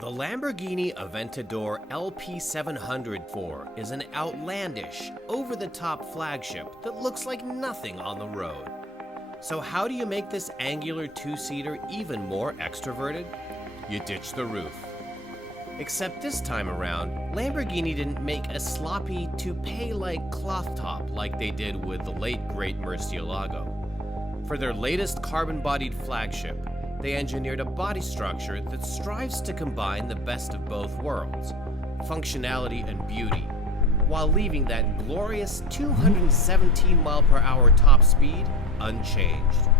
The Lamborghini Aventador LP700-4 is an outlandish, over-the-top flagship that looks like nothing on the road. So how do you make this angular two-seater even more extroverted? You ditch the roof. Except this time around, Lamborghini didn't make a sloppy, toupee-like cloth top like they did with the late great Murcielago. For their latest carbon-bodied flagship, they engineered a body structure that strives to combine the best of both worlds, functionality and beauty, while leaving that glorious 217 mph top speed unchanged.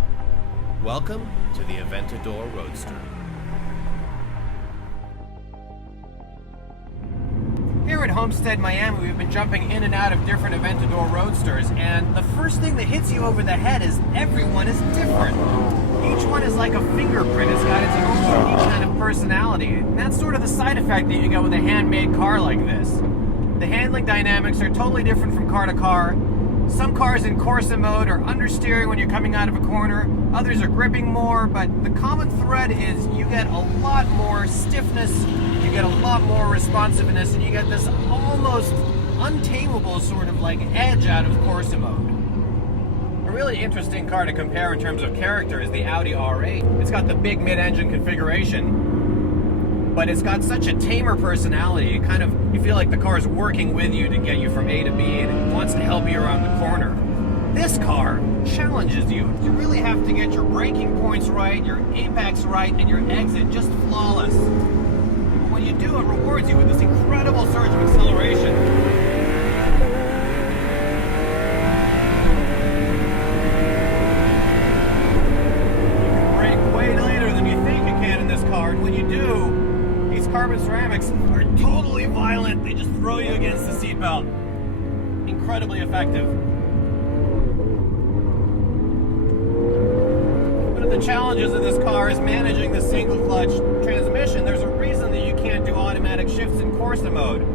Welcome to the Aventador Roadster. Here at Homestead, Miami, we've been jumping in and out of different Aventador Roadsters, and the first thing that hits you over the head is everyone is different. Each one is like a fingerprint. It's got its own unique kind of personality. And that's sort of the side effect that you get with a handmade car like this. The handling dynamics are totally different from car to car. Some cars in Corsa mode are understeering when you're coming out of a corner. Others are gripping more, but the common thread is you get a lot more stiffness, you get a lot more responsiveness, and you get this almost untamable sort of like edge out of Corsa mode. A really interesting car to compare in terms of character is the Audi R8. It's got the big mid-engine configuration, but it's got such a tamer personality. You feel like the car is working with you to get you from A to B, and it wants to help you around the corner. This car challenges you. You really have to get your braking points right, your apex right, and your exit just flawless. But when you do, it rewards you with this incredible surge of acceleration. And when you do, these carbon ceramics are totally violent. They just throw you against the seatbelt. Incredibly effective. One of the challenges of this car is managing the single clutch transmission. There's a reason that you can't do automatic shifts in Corsa mode.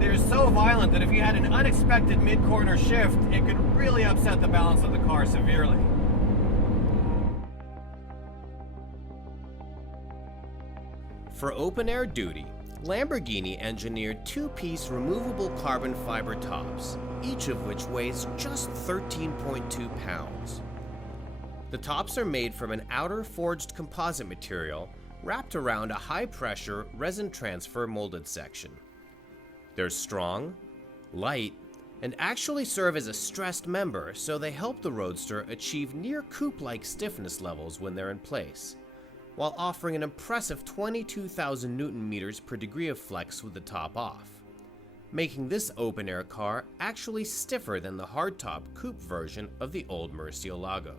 They're so violent that if you had an unexpected mid-corner shift, it could really upset the balance of the car severely. For open-air duty, Lamborghini engineered two-piece removable carbon fiber tops, each of which weighs just 13.2 pounds. The tops are made from an outer forged composite material wrapped around a high-pressure resin transfer molded section. They're strong, light, and actually serve as a stressed member, so they help the Roadster achieve near coupe-like stiffness levels when they're in place, while offering an impressive 22,000 Newton-meters per degree of flex with the top off, making this open-air car actually stiffer than the hardtop coupe version of the old Murcielago.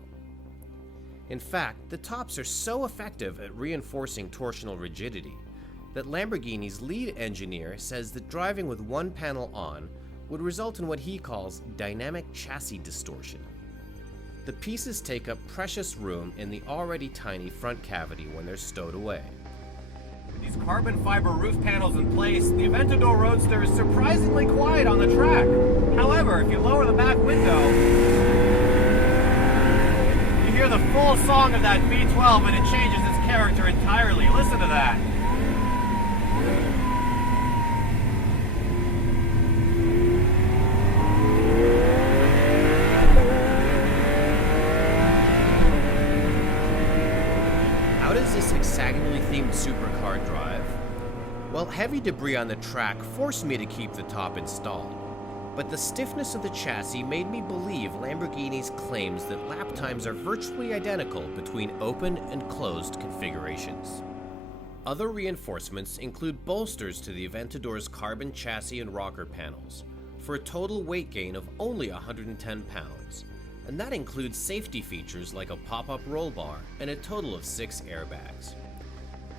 In fact, the tops are so effective at reinforcing torsional rigidity that Lamborghini's lead engineer says that driving with one panel on would result in what he calls dynamic chassis distortion. The pieces take up precious room in the already tiny front cavity when they're stowed away. With these carbon fiber roof panels in place, the Aventador Roadster is surprisingly quiet on the track. However, if you lower the back window, you hear the full song of that V12 and it changes its character entirely. Listen to that. How does this hexagonally themed supercar drive? Well, heavy debris on the track forced me to keep the top installed, but the stiffness of the chassis made me believe Lamborghini's claims that lap times are virtually identical between open and closed configurations. Other reinforcements include bolsters to the Aventador's carbon chassis and rocker panels, for a total weight gain of only 110 pounds. And that includes safety features like a pop-up roll bar and a total of 6 airbags.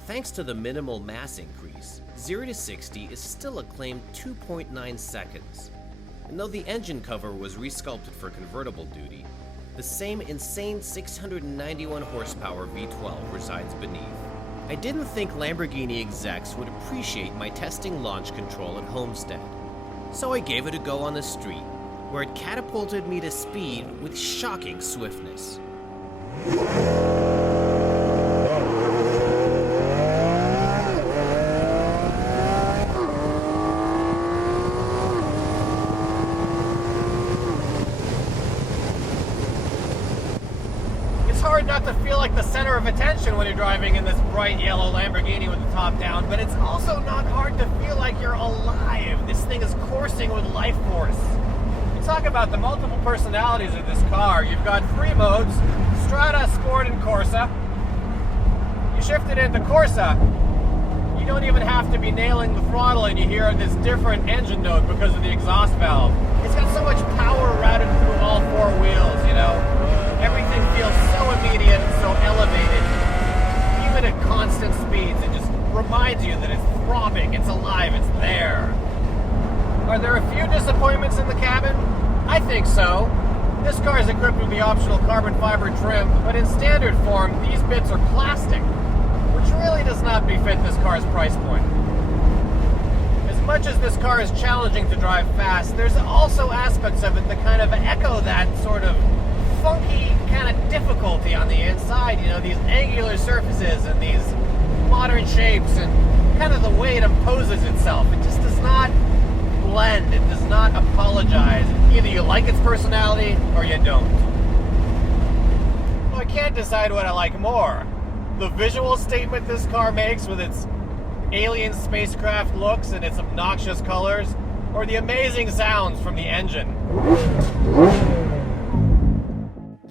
Thanks to the minimal mass increase, 0 to 60 is still a claimed 2.9 seconds. And though the engine cover was resculpted for convertible duty, the same insane 691 horsepower V12 resides beneath. I didn't think Lamborghini execs would appreciate my testing launch control at Homestead, so I gave it a go on the street, where it catapulted me to speed with shocking swiftness. hard not to feel like the center of attention when you're driving in this bright yellow Lamborghini with the top down, but it's also not hard to feel like you're alive. This thing is coursing with life force. You talk about the multiple personalities of this car. You've got three modes: Strada, Sport, and Corsa. You shift it into Corsa, you don't even have to be nailing the throttle and you hear this different engine note because of the exhaust valve. It's got so much power routed through all four wheels, you know. Everything feels so immediate and so elevated. Even at constant speeds, it just reminds you that it's throbbing, it's alive, it's there. Are there a few disappointments in the cabin? I think so. This car is equipped with the optional carbon fiber trim, but in standard form, these bits are plastic, which really does not befit this car's price point. As much as this car is challenging to drive fast, there's also aspects of it that kind of echo that sort of funky kind of difficulty on the inside, you know, these angular surfaces and these modern shapes and kind of the way it imposes itself. It just does not blend, it does not apologize. Either you like its personality or you don't. Well, I can't decide what I like more. The visual statement this car makes with its alien spacecraft looks and its obnoxious colors, or the amazing sounds from the engine.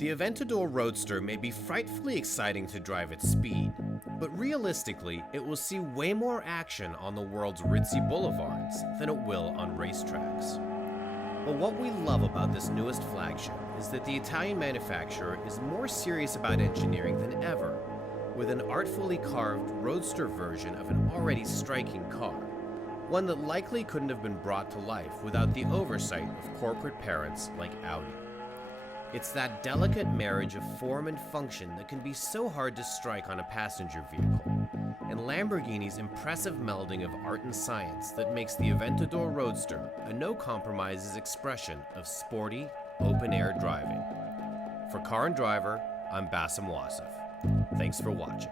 The Aventador Roadster may be frightfully exciting to drive at speed, but realistically, it will see way more action on the world's ritzy boulevards than it will on racetracks. But what we love about this newest flagship is that the Italian manufacturer is more serious about engineering than ever, with an artfully carved roadster version of an already striking car, one that likely couldn't have been brought to life without the oversight of corporate parents like Audi. It's that delicate marriage of form and function that can be so hard to strike on a passenger vehicle, and Lamborghini's impressive melding of art and science that makes the Aventador Roadster a no-compromises expression of sporty, open-air driving. For Car and Driver, I'm Basem Wasef. Thanks for watching.